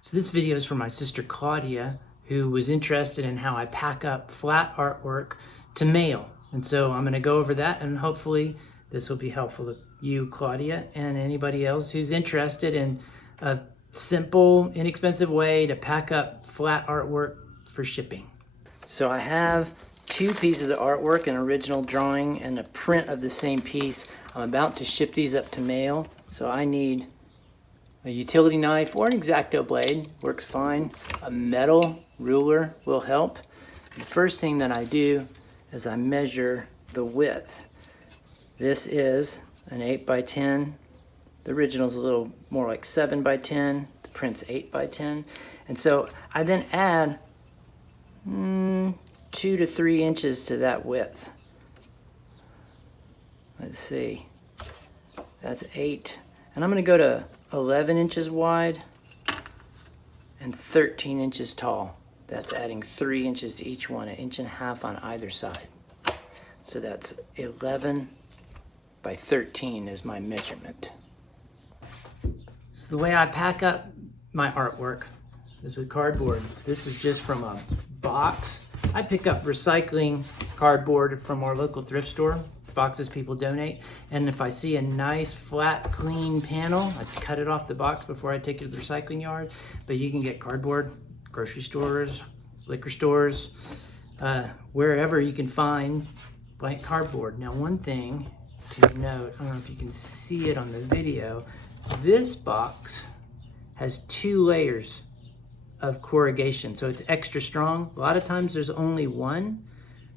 So this video is for my sister Claudia, who was interested in how I pack up flat artwork to mail. And so I'm going to go over that, and hopefully this will be helpful to you, Claudia, and anybody else who's interested in a simple, inexpensive way to pack up flat artwork for shipping. So I have two pieces of artwork, an original drawing and a print of the same piece. I'm about to ship these up to mail, so I need a utility knife or an X-Acto blade, works fine. A metal ruler will help. The first thing that I do is I measure the width. This is an 8 by 10. The original's a little more like 7 by 10. The print's 8 by 10. And so I then add 2 to 3 inches to that width. Let's see. That's 8. And I'm going to go to 11 inches wide and 13 inches tall. That's adding 3 inches to each one, 1.5 inches on either side. So that's 11 by 13 is my measurement. So the way I pack up my artwork is with cardboard. This is just from a box. I pick up recycling cardboard from our local thrift store, boxes people donate. And if I see a nice, flat, clean panel, I just cut it off the box before I take it to the recycling yard. But you can get cardboard, grocery stores, liquor stores, wherever you can find blank cardboard. Now, one thing to note, I don't know if you can see it on the video, this box has 2 layers of corrugation, so it's extra strong. A lot of times there's only one,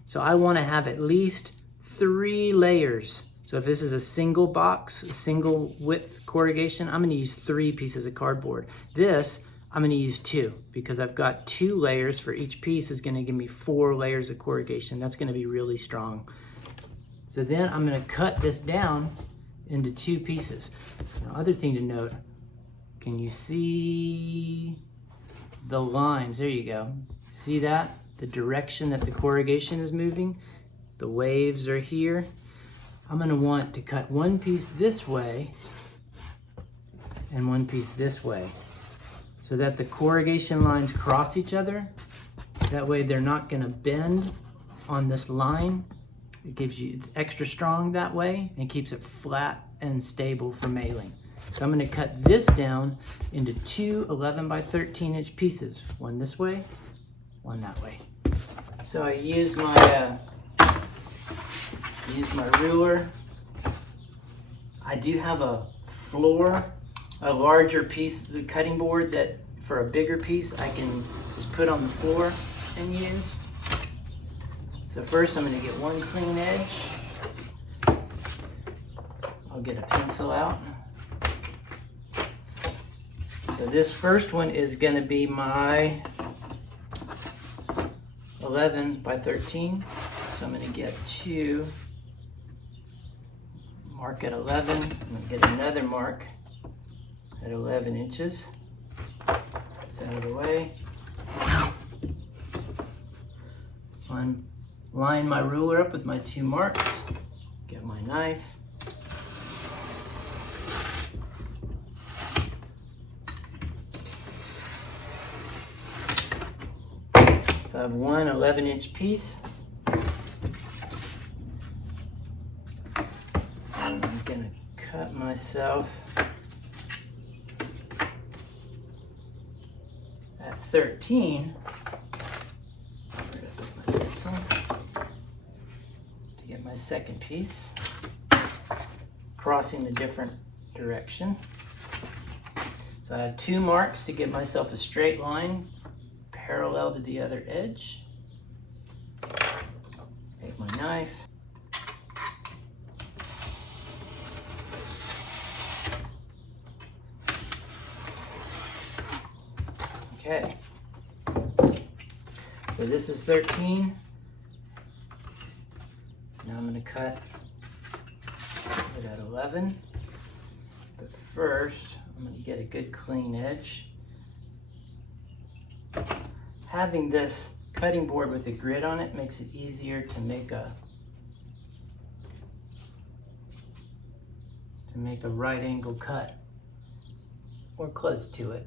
so I want to have at least 3 layers. So if this is a single box, a single width corrugation, I'm going to use 3 pieces of cardboard. This I'm going to use 2 because I've got 2 layers for each piece is going to give me 4 layers of corrugation. That's going to be really strong. So then I'm going to cut this down into 2 pieces. Now, other thing to note, can you see the lines? There you go. See that? The direction that the corrugation is moving. The waves are here. I'm going to want to cut one piece this way and one piece this way so that the corrugation lines cross each other. That way they're not going to bend on this line. It gives you, it's extra strong that way and keeps it flat and stable for mailing. So I'm going to cut this down into 2 11 by 13 inch pieces. One this way, one that way. So I used my ruler. I do have a floor, a larger piece of the cutting board that for a bigger piece I can just put on the floor and use. So first I'm going to get one clean edge. I'll get a pencil out. So this first one is going to be my 11 by 13. So I'm going to get 2, mark at 11, I'm going to get another mark at 11 inches. It's out of the way. Line my ruler up with my 2 marks, get my knife. So I have one 11 inch piece. And I'm gonna cut myself at 13. To get my second piece, crossing the different direction. So I have 2 marks to give myself a straight line parallel to the other edge. Take my knife. Okay. So this is 13. Now I'm going to cut it at 11. But first, I'm going to get a good clean edge. Having this cutting board with a grid on it makes it easier to make a right angle cut or close to it.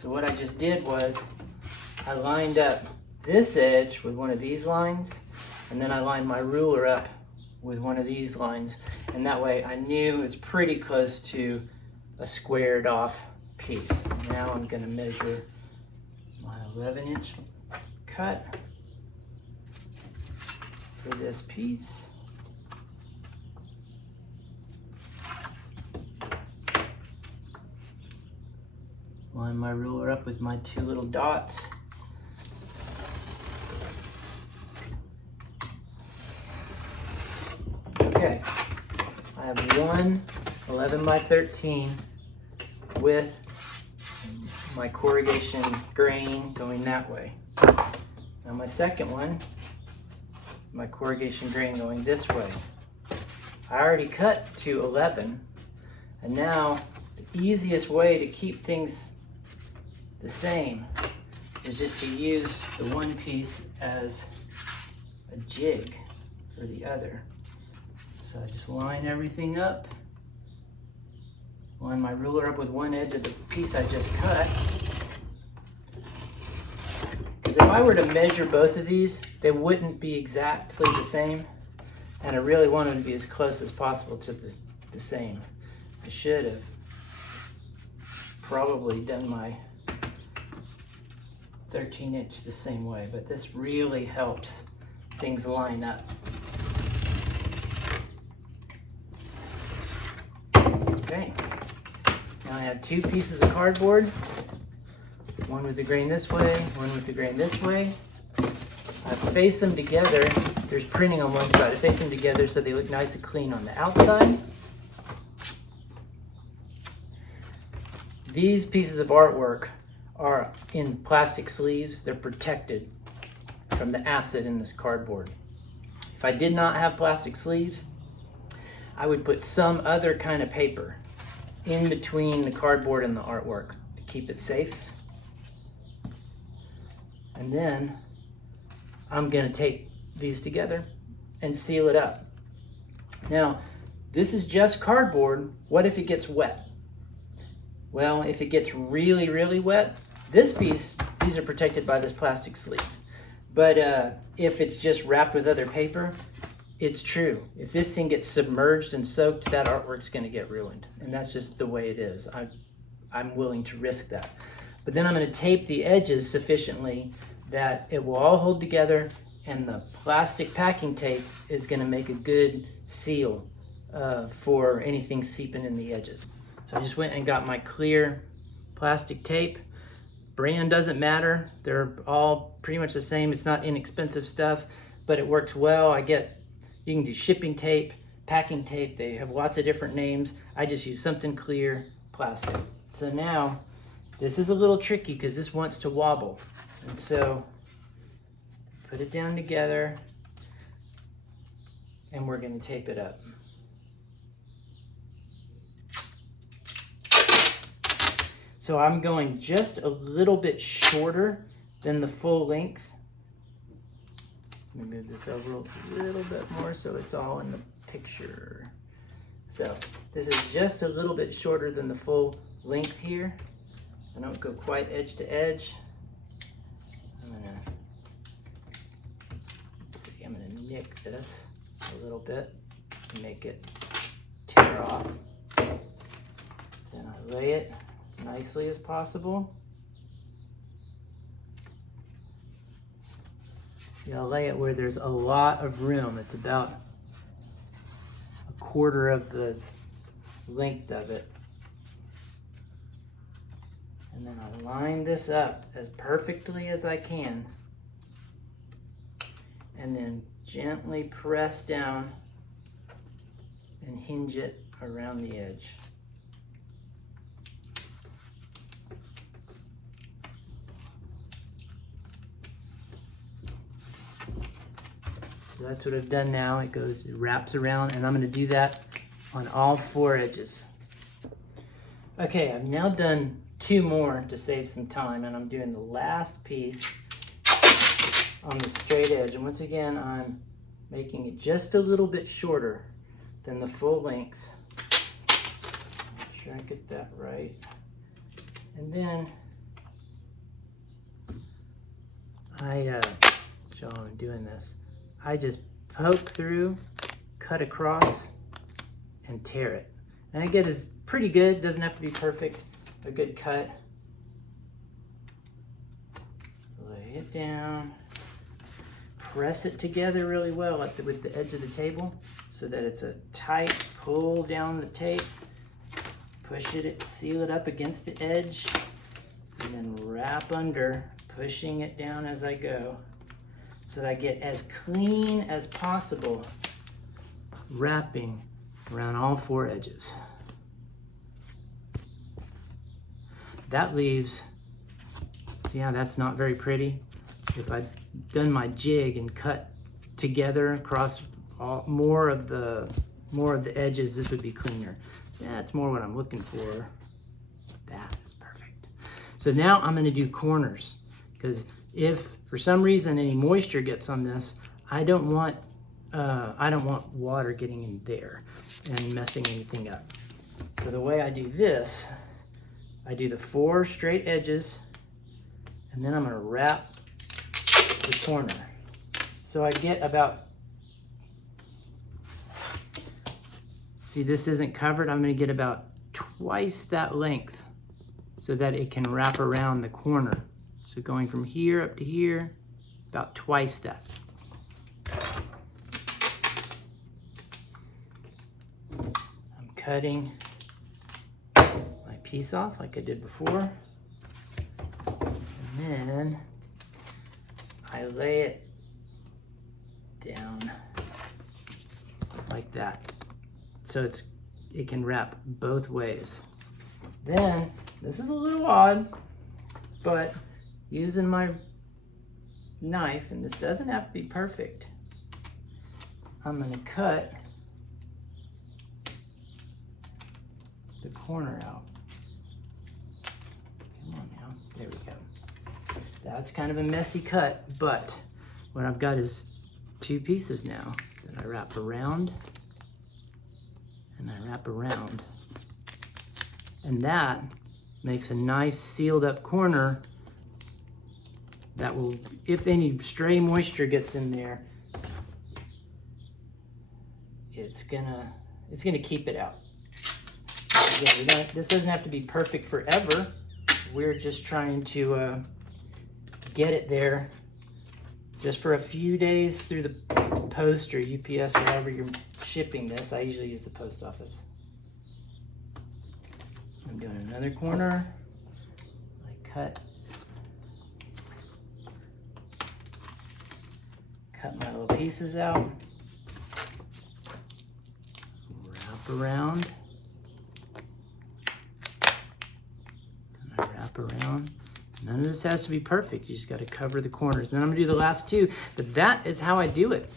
So what I just did was I lined up this edge with one of these lines, and then I lined my ruler up with one of these lines, and that way I knew it's pretty close to a squared off piece. Now I'm going to measure my 11-inch cut for this piece. Line my ruler up with my two little dots. Okay, I have one 11 by 13 with my corrugation grain going that way. Now my second one, my corrugation grain going this way. I already cut to 11, and now the easiest way to keep things the same is just to use the one piece as a jig for the other. So I just line everything up, line my ruler up with one edge of the piece I just cut. Because if I were to measure both of these, they wouldn't be exactly the same, and I really want them to be as close as possible to the same. I should have probably done my 13-inch the same way, but this really helps things line up. Okay, now I have two pieces of cardboard, one with the grain this way, one with the grain this way. I face them together. There's printing on one side. I face them together so they look nice and clean on the outside. These pieces of artwork are in plastic sleeves. They're protected from the acid in this cardboard. If I did not have plastic sleeves, I would put some other kind of paper in between the cardboard and the artwork to keep it safe. And then I'm going to tape these together and seal it up. Now, this is just cardboard. What if it gets wet? Well, if it gets really, really wet, this piece, these are protected by this plastic sleeve. But if it's just wrapped with other paper, it's true. If this thing gets submerged and soaked, that artwork's going to get ruined. And that's just the way it is. I'm willing to risk that. But then I'm going to tape the edges sufficiently that it will all hold together, and the plastic packing tape is going to make a good seal for anything seeping in the edges. So I just went and got my clear plastic tape. Brand doesn't matter. They're all pretty much the same. It's not inexpensive stuff, but it works well. You can do shipping tape, packing tape. They have lots of different names. I just use something clear plastic. So now, this is a little tricky because this wants to wobble. And so, put it down together, and we're going to tape it up. So I'm going just a little bit shorter than the full length. Let me move this over a little bit more so it's all in the picture. So this is just a little bit shorter than the full length here. I don't go quite edge to edge. I'm gonna nick this a little bit to make it tear off. Then I lay it as nicely as possible. I'll lay it where there's a lot of room. It's about a quarter of the length of it. And then I'll line this up as perfectly as I can. And then gently press down and hinge it around the edge. So that's what I've done now. It wraps around, and I'm going to do that on all four edges. Okay, I've now done two more to save some time, and I'm doing the last piece on the straight edge. And once again, I'm making it just a little bit shorter than the full length. Make sure I get that right. And then show I'm doing this. I just poke through, cut across, and tear it. And I get is pretty good, doesn't have to be perfect, a good cut. Lay it down, press it together really well with the edge of the table so that it's a tight pull down the tape. Push it, seal it up against the edge, and then wrap under, pushing it down as I go so that I get as clean as possible, wrapping around all 4 edges. That leaves, see how that's not very pretty? If I'd done my jig and cut together across more of the edges, this would be cleaner. That's more what I'm looking for. That is perfect. So now I'm gonna do corners, because if for some reason any moisture gets on this, I don't want water getting in there and messing anything up. So the way I do this, I do the 4 straight edges, and then I'm gonna wrap the corner. So I get about, see this isn't covered, I'm gonna get about twice that length so that it can wrap around the corner. So going from here up to here, about twice that. I'm cutting my piece off like I did before. And then I lay it down like that. So it can wrap both ways. Then, this is a little odd, but using my knife, and this doesn't have to be perfect, I'm gonna cut the corner out. Come on now, there we go. That's kind of a messy cut, but what I've got is 2 pieces now that I wrap around and I wrap around. And that makes a nice sealed up corner that will, if any stray moisture gets in there, it's gonna keep it out. Again, this doesn't have to be perfect forever. We're just trying to get it there just for a few days through the post or UPS or however you're shipping this. I usually use the post office. I'm doing another corner. I cut my little pieces out. Wrap around. And I wrap around. None of this has to be perfect. You just got to cover the corners. Then I'm gonna do the last 2, but that is how I do it.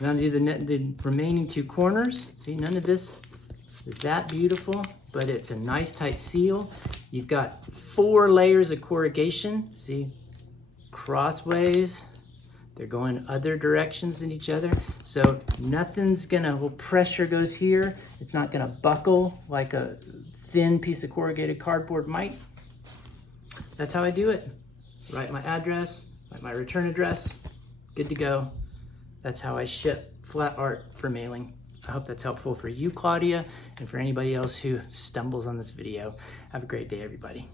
I'm gonna do the remaining 2 corners. See, none of this is that beautiful, but it's a nice tight seal. You've got 4 layers of corrugation. See, crossways. They're going other directions than each other. So nothing's gonna, well, pressure goes here. It's not gonna buckle like a thin piece of corrugated cardboard might. That's how I do it. Write my address, write my return address, good to go. That's how I ship flat art for mailing. I hope that's helpful for you, Claudia, and for anybody else who stumbles on this video. Have a great day, everybody.